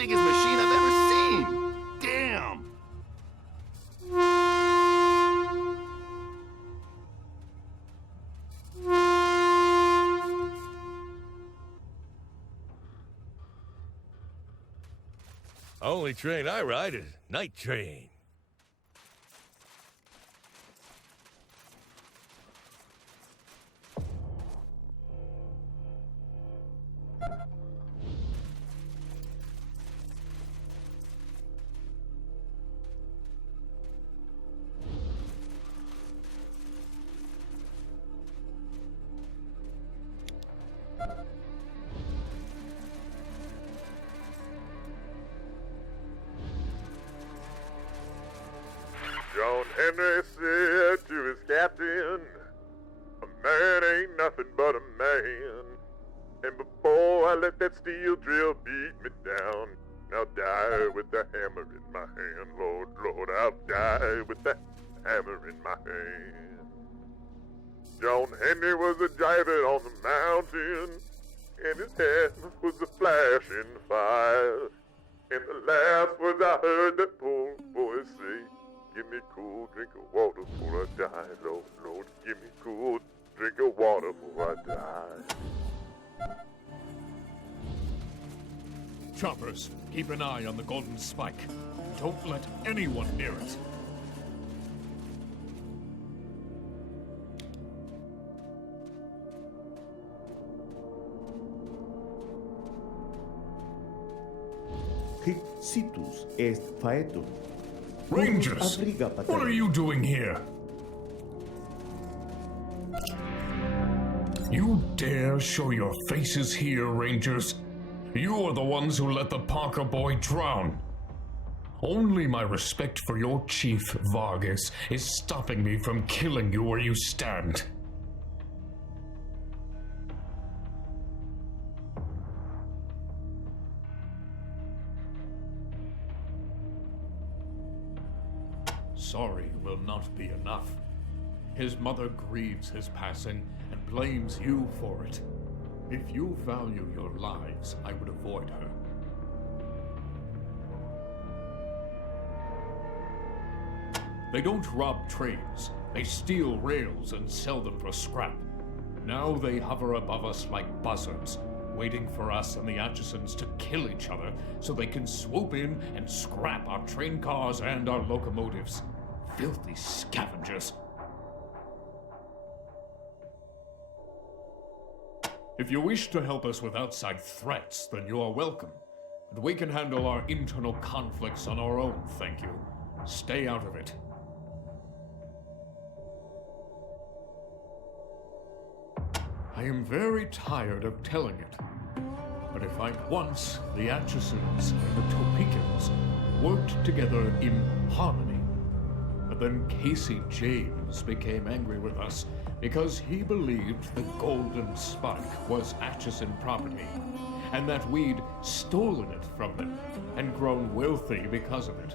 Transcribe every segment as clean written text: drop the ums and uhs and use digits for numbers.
biggest machine I've ever seen. Damn. Only train I ride is night train. John Henry said to his captain, "A man ain't nothing but a man. And before I let that steel drill beat me down, I'll die with the hammer in my hand. Lord, Lord, I'll die with the hammer in my hand." John Henry was a driving on the mountain, and his hand was a flashing fire. And the last words I heard that poor boy say, "Give me cool drink of water before I die, Lord, Lord, give me cool drink of water before I die." Choppers, keep an eye on the golden spike. Don't let anyone near it. Hic situs est faetum. Rangers, what are you doing here? You dare show your faces here, Rangers? You are the ones who let the Parker boy drown. Only my respect for your chief, Vargas, is stopping me from killing you where you stand. Sorry will not be enough. His mother grieves his passing and blames you for it. If you value your lives, I would avoid her. They don't rob trains. They steal rails and sell them for scrap. Now they hover above us like buzzards, waiting for us and the Atchisons to kill each other so they can swoop in and scrap our train cars and our locomotives. Filthy scavengers. If you wish to help us with outside threats, then you are welcome. But we can handle our internal conflicts on our own, thank you. Stay out of it. I am very tired of telling it. But if once the Atchisons and the Topekans worked together in harmony, but then Casey James became angry with us because he believed the golden spike was Atchison property, and that we'd stolen it from them and grown wealthy because of it.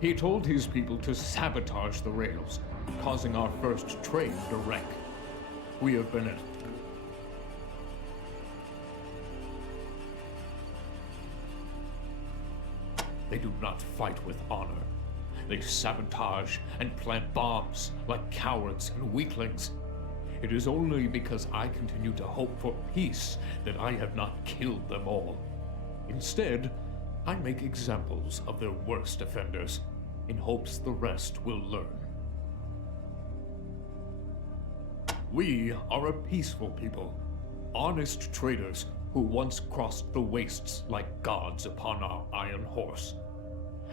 He told his people to sabotage the rails, causing our first train to wreck. We have been it. They do not fight with honor. They sabotage and plant bombs like cowards and weaklings. It is only because I continue to hope for peace that I have not killed them all. Instead, I make examples of their worst offenders, in hopes the rest will learn. We are a peaceful people, honest traders who once crossed the wastes like gods upon our iron horse.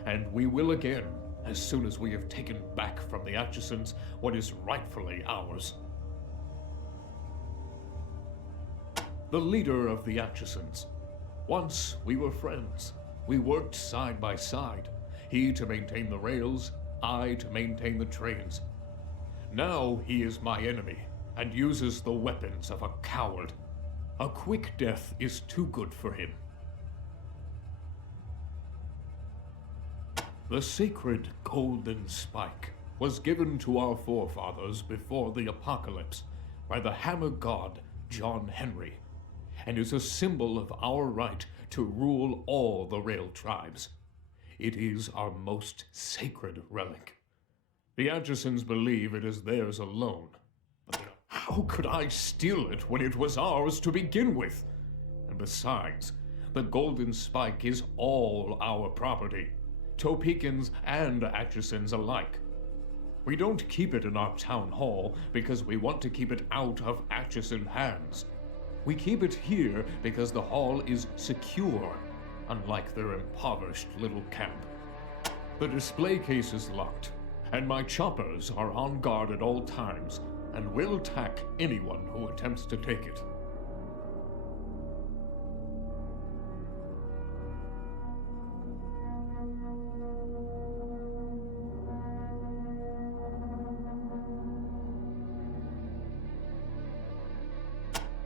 And we will again, as soon as we have taken back from the Atchisons what is rightfully ours. The leader of the Atchisons. Once we were friends. We worked side by side. He to maintain the rails, I to maintain the trains. Now he is my enemy, and uses the weapons of a coward. A quick death is too good for him. The sacred golden spike was given to our forefathers before the apocalypse by the hammer god John Henry, and is a symbol of our right to rule all the rail tribes. It is our most sacred relic. The Atchisons believe it is theirs alone. But how could I steal it when it was ours to begin with? And besides, the golden spike is all our property, Topekans and Atchisons alike. We don't keep it in our town hall because we want to keep it out of Atchison hands. We keep it here because the hall is secure, unlike their impoverished little camp. The display case is locked, and my choppers are on guard at all times and will attack anyone who attempts to take it.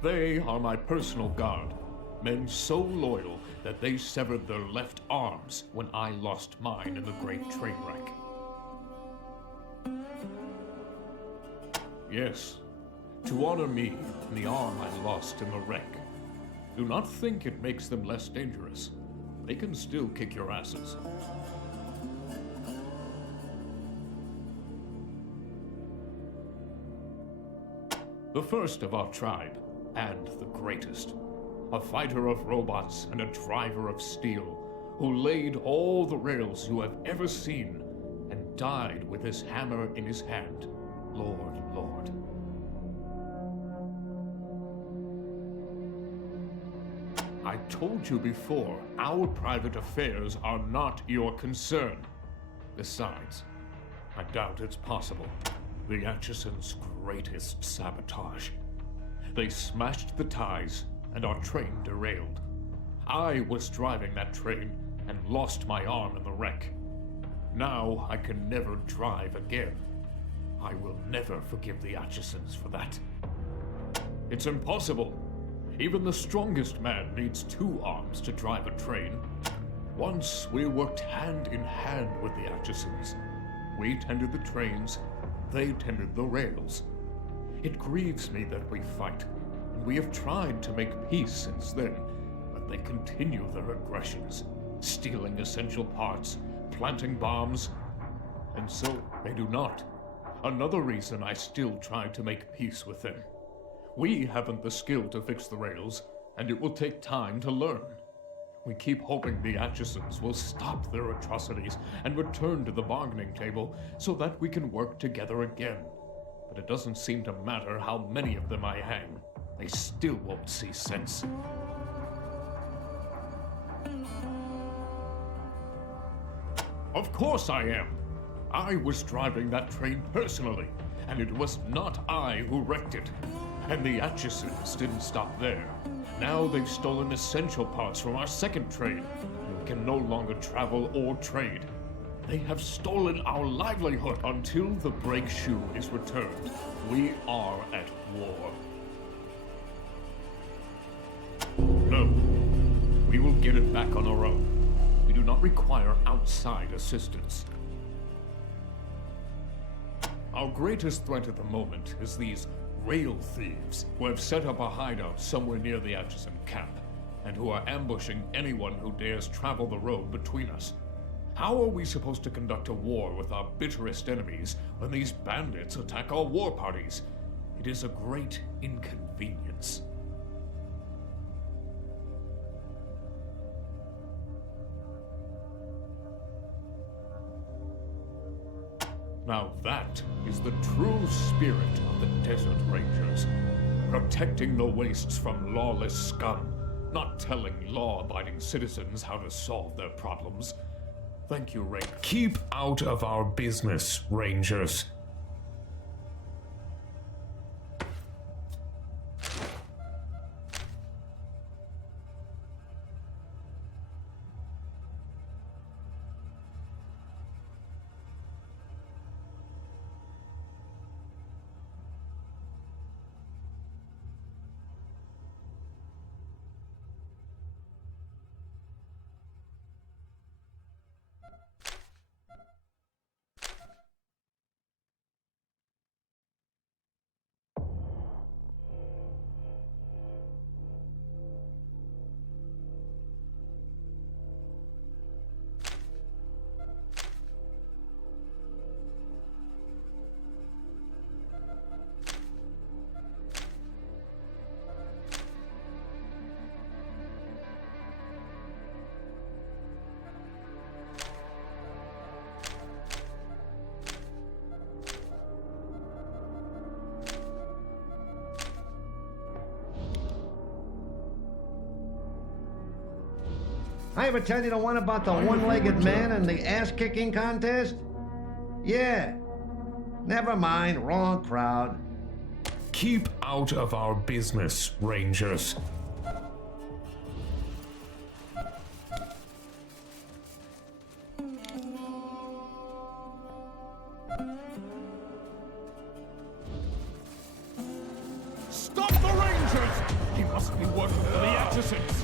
They are my personal guard, men so loyal that they severed their left arms when I lost mine in the Great Train Wreck. Yes, to honor me and the arm I lost in the wreck. Do not think it makes them less dangerous. They can still kick your asses. The first of our tribe, and the greatest. A fighter of robots and a driver of steel, who laid all the rails you have ever seen and died with his hammer in his hand. Lord. I told you before, our private affairs are not your concern. Besides, I doubt it's possible. The Atchisons' greatest sabotage. They smashed the ties, and our train derailed. I was driving that train and lost my arm in the wreck. Now I can never drive again. I will never forgive the Atchisons for that. It's impossible. Even the strongest man needs 2 arms to drive a train. Once we worked hand in hand with the Atchisons. We tended the trains, they tended the rails. It grieves me that we fight, and we have tried to make peace since then, but they continue their aggressions, stealing essential parts, planting bombs, and so they do not. Another reason I still try to make peace with them. We haven't the skill to fix the rails, and it will take time to learn. We keep hoping the Atchisons will stop their atrocities and return to the bargaining table so that we can work together again. But it doesn't seem to matter how many of them I hang. They still won't see sense. Of course I am. I was driving that train personally, and it was not I who wrecked it. And the Atchisons didn't stop there. Now they've stolen essential parts from our second train, and we can no longer travel or trade. They have stolen our livelihood until the brake shoe is returned. We are at war. No, we will get it back on our own. We do not require outside assistance. Our greatest threat at the moment is these rail thieves who have set up a hideout somewhere near the Atchison camp, and who are ambushing anyone who dares travel the road between us. How are we supposed to conduct a war with our bitterest enemies when these bandits attack our war parties? It is a great inconvenience. Now that is the true spirit of the Desert Rangers. Protecting the wastes from lawless scum, not telling law-abiding citizens how to solve their problems. Thank you, Rangers. Keep out of our business, Rangers. I ever tell you the one about the one-legged man and the ass-kicking contest? Yeah. Never mind, wrong crowd. Keep out of our business, Rangers. Stop the Rangers! He must be working for the Atchisons.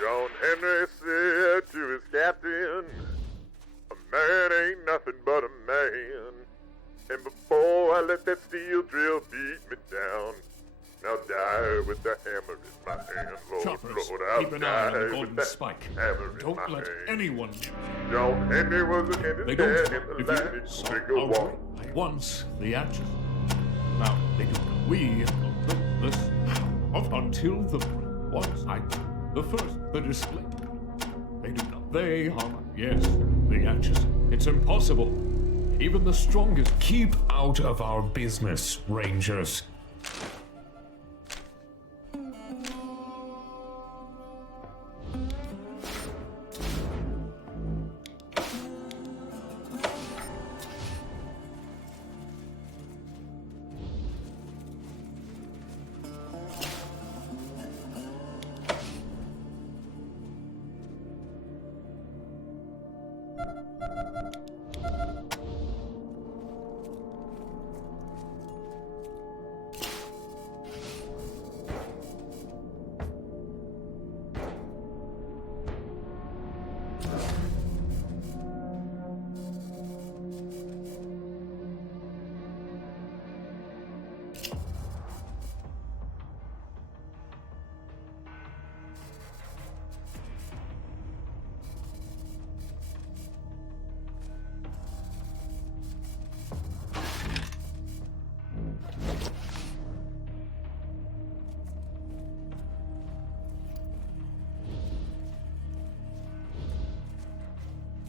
John Henry said to his captain, a man ain't nothing but a man. And before I let that steel drill beat me down, I'll die with the hammer in my hand. Lord, Choppers, Lord, I'll keep an eye on die the with golden that spike. hammer in Don't my let hand. anyone near it. John Henry was a They Kennedy don't in stop. the If lightning you saw single our wall. once the Atchison. Now they do know we are this until the once I the first the display. They do not. They are yes the Atchison. It's impossible. Even the strongest. Keep out of our business, Rangers.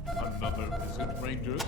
Another visit, Rangers.